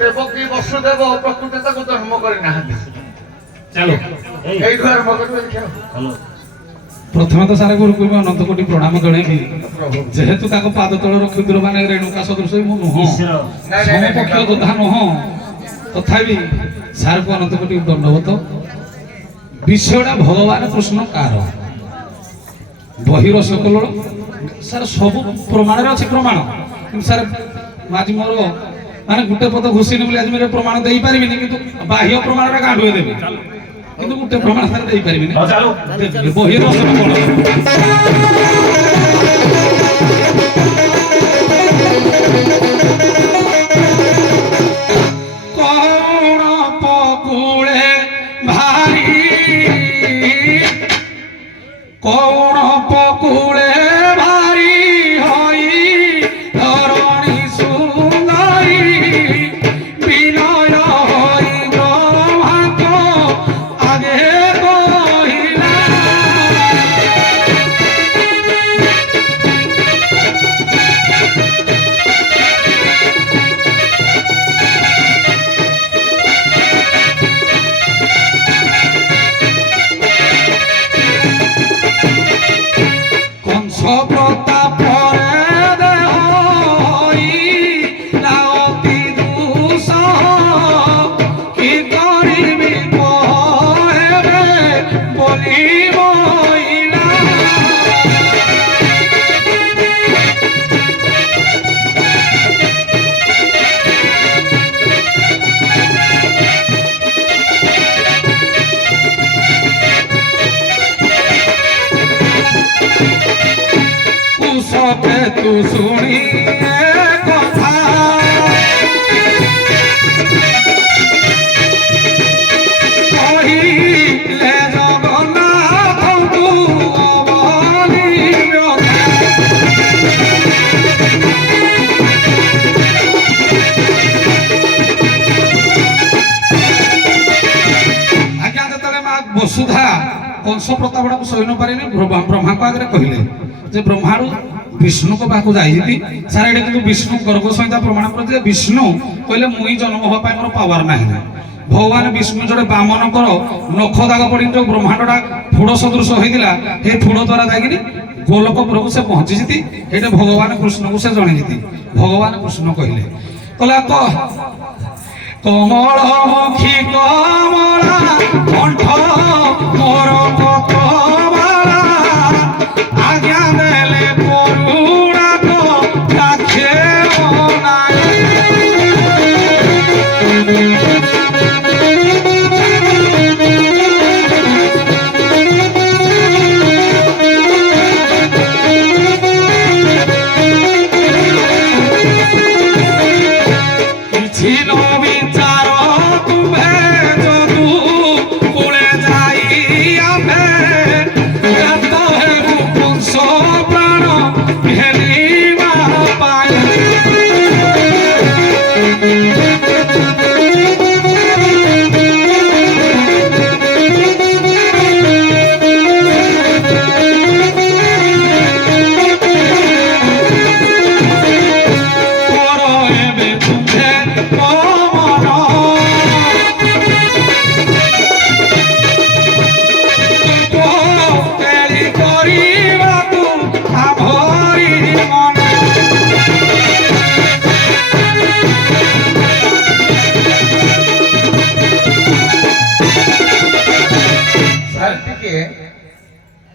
ଦେବକୀ ବସୁଦେବ ପ୍ରକୃତି ତାକୁ ଜନ୍ମ କରିନାହାନ୍ତି। ଚାલો ଏଇଠୁ ଆରମ୍ଭ କରିବେ ଦେଖିବା। ପ୍ରଥମେ ତ ସାରା ଗୁରୁଙ୍କୁ ଅନନ୍ତ କୋଟି ପ୍ରଣାମ ଜଣେଇବି। ଯେହେତୁ ତାଙ୍କ ପାଦ ତଳର କ୍ଷୁଦ୍ର ମାନେ ରେଣୁକା ସଦୃଶ ମୁଁ ନୁହଁ, ସମପକ୍ଷ ଯୋଦ୍ଧା ନୁହଁ, ତଥାପି ସାରକୁ ଅନନ୍ତ କୋଟି ଦଣ୍ଡବତ। ବିଷୟଟା ଭଗବାନ କୃଷ୍ଣ କାହାର ବହିର সকল ସାର୍ ସବୁ ପ୍ରମାଣରେ ଅଛି ପ୍ରମାଣ, କିନ୍ତୁ ସାର୍ ଆଜି ମୋର ମାନେ ଗୋଟେ ପଦ ଘୁଷିନି ବୋଲି ଆଜି ମୋର ପ୍ରମାଣ ଦେଇପାରିବିନି, କିନ୍ତୁ ବାହ୍ୟ ପ୍ରମାଣଟା କାଢୁଏ ଦେବି, କିନ୍ତୁ ଗୋଟେ ପ୍ରମାଣ ସାର୍ ଦେଇପାରିବିନି। ବହିର সকল কৌণ পকুলে ভারি হই ধরণী সুন্দরী বিনয় হই ব্রহ্মাঙ্ক আগে কহিলা। তু শুনি কথা কহিলে জগন্নাথଙ୍କୁ অবনী ব্যথা। ଆଜ୍ଞା ଯେତେବେଳେ ମା ବସୁଧା କଂସ ପ୍ରତାପଟାକୁ ସହି ନ ପାରିନି ବ୍ରହ୍ମାଙ୍କ ଆଗରେ କହିଲେ ଯେ ବ୍ରହ୍ମାରୁ ବିଷ୍ଣୁଙ୍କ ପାଖକୁ ଯାଇଛନ୍ତି। ସାର୍ ଏଇଟା କିନ୍ତୁ ବିଷ୍ଣୁ ଗର୍ଗ ସହିତ ପ୍ରମାଣ କରୁଛି ଯେ ବିଷ୍ଣୁ କହିଲେ ମୁଇଁ ଜନ୍ମ ହେବା ପାଇଁ ମୋର ପାୱାର ନାହିଁ। ଭଗବାନ ବିଷ୍ଣୁ ଯୋଉଟେ ବାମନଙ୍କର ନଖ ଦାଗ ପଡି ଯୋଉ ବ୍ରହ୍ମାଣ୍ଡଟା ଫୁଡ ସଦୃଶ ହେଇଥିଲା, ସେ ଫୁଡ ଦ୍ୱାରା ଯାଇକିରି ଗୋଲକପୁରକୁ ସେ ପହଞ୍ଚିଛନ୍ତି। ସେଇଟା ଭଗବାନ କୃଷ୍ଣଙ୍କୁ ସେ ଜଣେଇଛନ୍ତି। ଭଗବାନ କୃଷ୍ଣ କହିଲେ କମଳ ମୁଖୀ କମଳା କଣ୍ଠ ମୋର କତବାଳା ଆଜ୍ଞା ଦେଲେ କରୁଣା তো রাখে নাই। ছিল বিচার তুমে যদু কুলে যাই আমে এত হেবু পুংস প্রাণ ঘেলিবা পায়।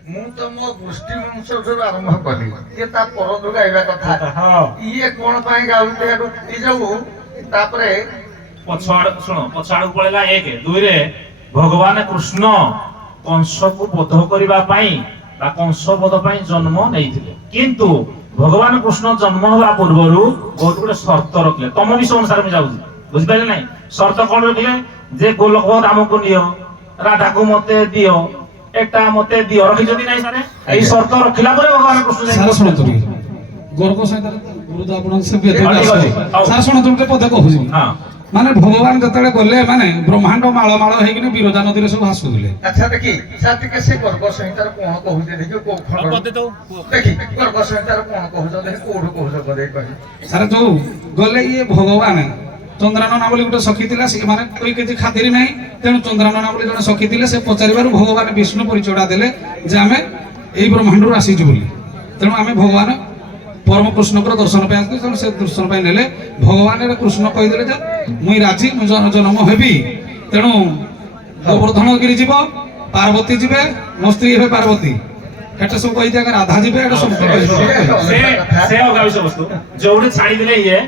ମୁଁ ତ ମୋ ଗୋଷ୍ଠୀ ବଂଶଠାରୁ ଆରମ୍ଭ କଲି, ଇଏ ତା ପରଠୁ ଗାଇବା କଥା। ଇଏ କଣ ପାଇଁ ଗାଉଥିଲେ ଏ ଯୋଉ ତାପରେ ଶୁଣ ପଛଆଡକୁ ପଳେଇଲା। 1 2ରେ ଭଗବାନ କୃଷ୍ଣ କଂସକୁ ବଧ କରିବା ପାଇଁ ବା କଂସ ବଧ ପାଇଁ ଜନ୍ମ ନେଇଥିଲେ, କିନ୍ତୁ ଭଗବାନ କୃଷ୍ଣ ଜନ୍ମ ହେବା ପୂର୍ବରୁ ବହୁତ ଗୁଡେ ସର୍ତ୍ତ ରଖିଲେ। ତମ ବିଷୟ ଅନୁସାରେ ମୁଁ ଯାଉଛି, ବୁଝିପାରିଲେ ନାହିଁ? ସର୍ତ୍ତ କଣ ରଖିଲେ? ଯେ ଗୋଲକ ଆମକୁ ନିଅ, ରାଧାକୁ ମତେ ଦିଅ, এটা মতে দিও রখিছতি নাই সারে। এই শর্ত রখিলা পরে ভগবান কৃষ্ণ ସାର୍ ଶୁଣନ୍ତୁ ଟିକେ ଗର୍ଗ ସହିତ ଗୁରୁଦ ଆପଣଙ୍କ ସେ ବେଦ ସାର୍ ଶୁଣନ୍ତୁ ଗୋଟେ ପଦ କହୁଛି। ମାନେ ଭଗବାନ ଯେତେବେଳେ ଗଲେ ମାନେ ବ୍ରହ୍ମାଣ୍ଡ ମାଳ ମାଳ ହେଇକିନି ବିରଜା ନଦୀରେ ସବୁ ଭାସୁଥିଲେ। ଆଚ୍ଛା ଦେଖି ସାର୍ ଟିକେ ସେ ଗର୍ଗ ସଂହିତାର କଣ କହୁଛି ଦେଖି କୋଉ ଖଣ୍ଡ ଦେଖି ଗର୍ଗ ସଂହିତାର କଣ କହୁଛ ଦେଖି କୋଉଠୁ କହୁଛ କଦେଇ କହି। ସାର୍ ଯୋଉ ଗଲେ ଇଏ ଭଗବାନ ଚନ୍ଦ୍ରାନନା ବୋଲି ଗୋଟେ ସଖୀ ଥିଲା, ସେମାନେ କେହି କିଛି ଖାତିର ନାହିଁ। ତେଣୁ ଚନ୍ଦ୍ରାନନା ବୋଲି ଜଣେ ସଖୀ ଥିଲେ, ସେ ପଚାରିବାରୁ ଭଗବାନ ବିଷ୍ଣୁ ପରିଚୟଟା ଦେଲେ ଯେ ଆମେ ଏଇ ବ୍ରହ୍ମାଣ୍ଡରୁ ଆସିଛୁ ବୋଲି। ତେଣୁ ଆମେ ଭଗବାନ ପରମ କୃଷ୍ଣଙ୍କର ଦର୍ଶନ ପାଇଁ ଆସିଛୁ। ତେଣୁ ସେ ଦର୍ଶନ ପାଇଁ ନେଲେ ଭଗବାନ କୃଷ୍ଣ କହିଦେଲେ ଯେ ମୁଇଁ ରାଜି, ମୁଁ ଜନ୍ମ ହେବି। ତେଣୁ ଗୋବର୍ଦ୍ଧନଗିରି ଯିବ, ପାର୍ବତୀ ଯିବେ, ମୋ ସ୍ତ୍ରୀ ହେବେ ପାର୍ବତୀ। ଏଟା ସବୁ କହିଦିଆ ରାଧା ଯିବେ, ଏଟା ସବୁ ସେ ଅଲଗା ବିଷୟବସ୍ତୁ ଯୋଉଠି ଛାଡିଦେଲେ ଇଏ